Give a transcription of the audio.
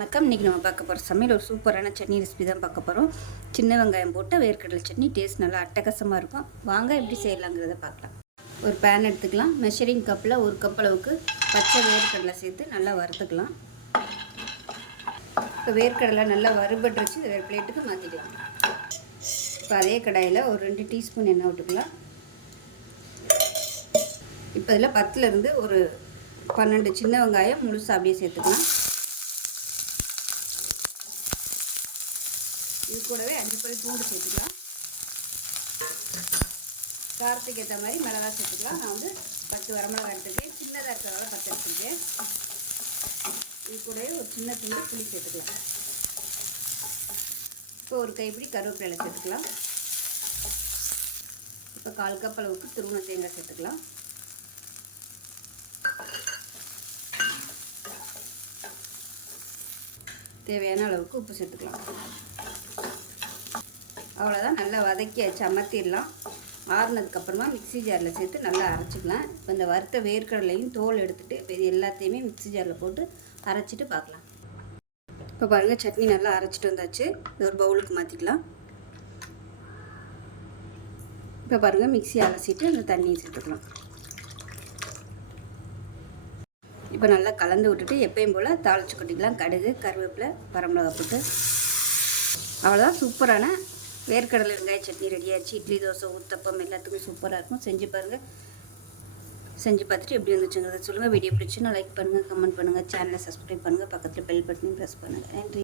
வணக்கம். இன்றைக்கி நம்ம பார்க்க போகிற சமையல் ஒரு சூப்பரான சட்னி ரெசிபி தான் பார்க்க போகிறோம். சின்ன வெங்காயம் போட்டு வேர்க்கடலை சட்னி டேஸ்ட் நல்லா அட்டகாசமாக இருக்கும். வாங்க எப்படி செய்யலாங்கிறத பார்க்கலாம். ஒரு பேன் எடுத்துக்கலாம். மெஷரிங் கப்பில் ஒரு கப் அளவுக்கு பச்சை வேர்க்கடலை சேர்த்து நல்லா வறுத்துக்கலாம். இப்போ வேர்க்கடலை நல்லா வறுபட்டுருச்சு. இதை வேறு பிளேட்டுக்கு மாற்றிக்கலாம். இப்போ அதே கடாயில் ஒரு 2 டீஸ்பூன் எண்ணெய் விட்டுக்கலாம். இப்போ இதில் 10லேருந்து ஒரு 12 சின்ன வெங்காயம் முழுசாக அப்படியே சேர்த்துக்கலாம். இது கூடவே 5 பல் பூண்டு சேர்த்துக்கலாம். காரத்துக்கு ஏற்ற மாதிரி மிளகாய் சேர்த்துக்கலாம். நான் 10 வரமிளகாய் எடுத்துருக்கேன். சின்னதாக இருக்கிறதால 10 எடுத்துருக்கேன். இது கூடவே ஒரு சின்ன துண்டு புளி சேர்த்துக்கலாம். இப்போ ஒரு கைப்பிடி கருவேப்பிலை சேர்த்துக்கலாம். இப்போ 1/4 கப் அளவுக்கு துருவன தேங்காய் சேர்த்துக்கலாம். தேவையான அளவுக்கு உப்பு சேர்த்துக்கலாம். அவ்வளோதான். நல்லா வதக்கியாச்சு, அமர்த்திடலாம். ஆறுனதுக்கப்புறமா மிக்ஸி ஜாரில் சேர்த்து நல்லா அரைச்சிக்கலாம். இப்போ இந்த வறுத்த வேர்க்கடலையும் தோல் எடுத்துகிட்டு இப்போ இது எல்லாத்தையுமே மிக்ஸி ஜாரில் போட்டு அரைச்சிட்டு பார்க்கலாம். இப்போ பாருங்கள், சட்னி நல்லா அரைச்சிட்டு வந்தாச்சு. இது ஒரு பவுலுக்கு மாற்றிக்கலாம். இப்போ பாருங்கள், மிக்ஸி அலசிட்டு அந்த தண்ணியை சேர்த்துக்கலாம். இப்போ நல்லா கலந்து விட்டுட்டு எப்பயும் போல் தாளிச்சு கொட்டிக்கலாம். கடுகு, கருவேப்பிலை, வரமிளகாய் போட்டு அவ்வளோதான். சூப்பரான வேர்க்கடலை வெங்காய சட்னி ரெடியாச்சு. இட்லி, தோசை, ஊத்தப்பம் எல்லாத்துக்கும் சூப்பராக இருக்கும். செஞ்சு பாருங்கள். செஞ்சு பார்த்துட்டு எப்படி இருந்துச்சுங்கிறத சொல்லுங்கள். வீடியோ பிடிச்சுன்னா லைக் பண்ணுங்கள், கமெண்ட் பண்ணுங்கள், சேனலை சப்ஸ்கிரைப் பண்ணுங்கள், பக்கத்தில் பெல் பட்டனையும் ப்ரெஸ் பண்ணுங்கள். நன்றி.